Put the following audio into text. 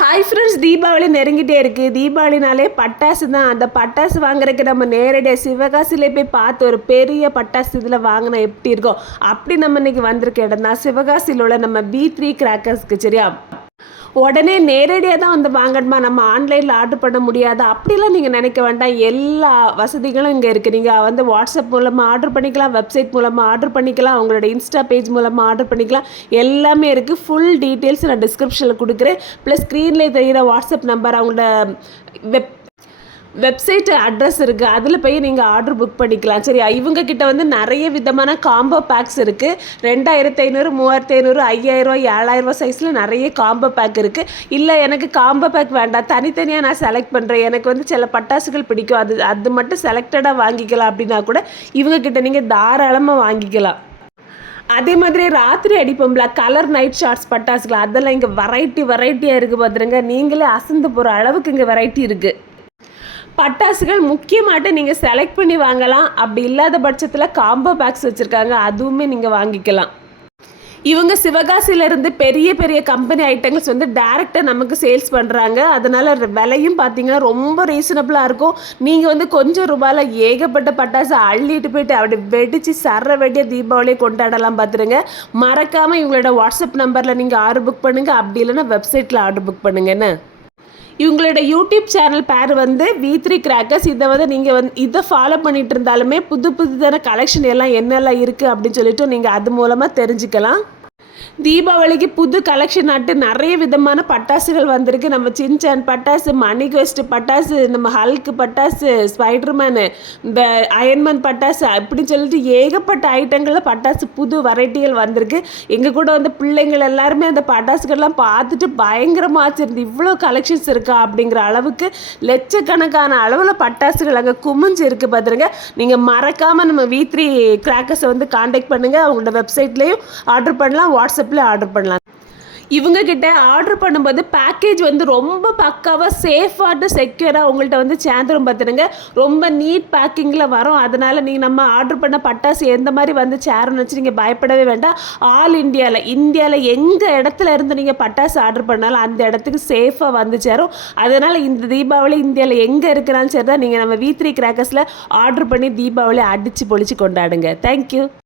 Hi friends, Deepavali நெருங்கிட்டே இருக்குது. தீபாவளினாலே பட்டாசு தான். அந்த பட்டாசு வாங்குறதுக்கு நம்ம நேரடியாக சிவகாசியிலே போய் பார்த்து ஒரு பெரிய பட்டாசு இதில் வாங்கினா எப்படி இருக்கும், அப்படி நம்ம இன்றைக்கி வந்திருக்க இடம் தான் சிவகாசியில் உள்ள நம்ம B3 கிராக்கர்ஸ்க்கு. சரியா, உடனே நேரடியாக தான் வந்து வாங்கணுமா, நம்ம ஆன்லைனில் ஆர்டர் பண்ண முடியாது அப்படிலாம் நீங்கள் நினைக்க வேண்டாம். எல்லா வசதிகளும் இங்கே இருக்குது. நீங்கள் வந்து வாட்ஸ்அப் மூலமாக ஆர்டர் பண்ணிக்கலாம், வெப்சைட் மூலமாக ஆர்டர் பண்ணிக்கலாம், அவங்களோட இன்ஸ்டா பேஜ் மூலமாக ஆர்டர் பண்ணிக்கலாம். எல்லாமே இருக்குது. ஃபுல் டீட்டெயில்ஸ் நான் டிஸ்கிரிப்ஷனில் கொடுக்குறேன். ப்ளஸ் ஸ்க்ரீனில் தெரிகிற வாட்ஸ்அப் நம்பர், அவங்களோட வெப்சைட் அட்ரஸ் இருக்குது, அதில் போய் நீங்கள் ஆர்டர் புக் பண்ணிக்கலாம். சரியா, இவங்கக்கிட்ட வந்து நிறைய விதமான காம்போ பேக்ஸ் இருக்குது. 2500, 3500, 5000, 7000 சைஸில் நிறைய காம்போ பேக் இருக்குது. இல்லை எனக்கு காம்போ பேக் வேண்டாம், தனித்தனியாக நான் செலக்ட் பண்ணுறேன், எனக்கு வந்து சில பட்டாசுகள் பிடிக்கும், அது மட்டும் செலக்டடாக வாங்கிக்கலாம் அப்படின்னா கூட இவங்கக்கிட்ட நீங்கள் தாராளமாக வாங்கிக்கலாம். அதே மாதிரி ராத்திரி அடிப்போம்ல கலர் நைட் ஷார்ட்ஸ் பட்டாசுகள், அதெல்லாம் இங்கே வெரைட்டியாக இருக்குது. பார்த்துருங்க, நீங்களே அசந்து போகிற அளவுக்கு இங்கே வெரைட்டி இருக்குது. பட்டாசுகள் முக்கியமாட்டு நீங்கள் செலக்ட் பண்ணி வாங்கலாம். அப்படி இல்லாத பட்சத்தில் காம்போ பேக்ஸ் வச்சுருக்காங்க, அதுவுமே நீங்கள் வாங்கிக்கலாம். இவங்க சிவகாசியிலேருந்து பெரிய பெரிய கம்பெனி ஐட்டங்கள்ஸ் வந்து டைரெக்டாக நமக்கு சேல்ஸ் பண்ணுறாங்க. அதனால் விலையும் பார்த்தீங்கன்னா ரொம்ப ரீசனபிளாக இருக்கும். நீங்கள் வந்து கொஞ்சம் ரூபாயில் ஏகப்பட்ட பட்டாசு அள்ளிட்டு போயிட்டு அப்படி வெடித்து சர வெடிய தீபாவளியை கொண்டாடலாம். பார்த்துருங்க, மறக்காமல் இவங்களோட வாட்ஸ்அப் நம்பரில் நீங்கள் ஆர்டர் புக் பண்ணுங்கள், அப்படி இல்லைன்னா வெப்சைட்டில் ஆர்டர் புக் பண்ணுங்கன்னு. இவங்களோட யூடியூப் சேனல் பேர் வந்து V3 கிராக்கர்ஸ். இதை வந்து நீங்கள் இதை ஃபாலோ பண்ணிட்டு இருந்தாலுமே புதுதான கலெக்ஷன் எல்லாம் என்னெல்லாம் இருக்குது அப்படின்னு சொல்லிட்டு நீங்கள் அது மூலமாக தெரிஞ்சுக்கலாம். தீபாவளிக்கு புது கலெக்ஷன் ஆட்டு நிறைய விதமான பட்டாசுகள் வந்திருக்கு. நம்ம சின்சான் பட்டாசு, மணி குவெஸ்ட் பட்டாசு, நம்ம ஹல்க் பட்டாசு, ஸ்பைடர்மேனு, இந்த அயன்மேன் பட்டாசு, அப்படின்னு சொல்லிட்டு ஏகப்பட்ட ஐட்டங்களில் பட்டாசு புது வெரைட்டிகள் வந்திருக்கு. எங்கள் கூட வந்து பிள்ளைங்கள் எல்லாருமே அந்த பட்டாசுகள்லாம் பார்த்துட்டு பயங்கரமாக ஆச்சிருந்து, இவ்வளோ கலெக்ஷன்ஸ் இருக்கா அப்படிங்கிற அளவுக்கு லட்சக்கணக்கான அளவில் பட்டாசுகள் அங்கே குமிஞ்சு இருக்குது. பார்த்துருங்க, நீங்கள் மறக்காமல் நம்ம V3 கிராக்கர்ஸை வந்து காண்டாக்ட் பண்ணுங்கள். அவங்களோட வெப்சைட்லேயும் ஆர்டர் பண்ணலாம், வாட்ஸ்அப்பில் ஆர்டர் பண்ணலாம். இவங்கக்கிட்ட ஆர்டர் பண்ணும்போது பேக்கேஜ் வந்து ரொம்ப பக்காவாக சேஃபாட்டு செக்யூராக உங்கள்கிட்ட வந்து சேர்ந்துரும். பார்த்துடுங்க, ரொம்ப நீட் பேக்கிங்கில் வரும். அதனால் நீங்கள் நம்ம ஆர்டர் பண்ண பட்டாசு எந்த மாதிரி வந்து சேரும்னு வச்சு நீங்கள் பயப்படவே வேண்டாம். ஆல் இந்தியாவில் எங்கள் இடத்துல இருந்து நீங்கள் பட்டாசு ஆர்டர் பண்ணாலும் அந்த இடத்துக்கு சேஃபாக வந்து சேரும். அதனால் இந்த தீபாவளி இந்தியாவில் எங்கே இருக்கிறாலும் சரி தான், நீங்கள் நம்ம V3 கிராக்கர்ஸில் ஆர்டர் பண்ணி தீபாவளி அடித்து பொழிச்சு கொண்டாடுங்க. தேங்க்யூ.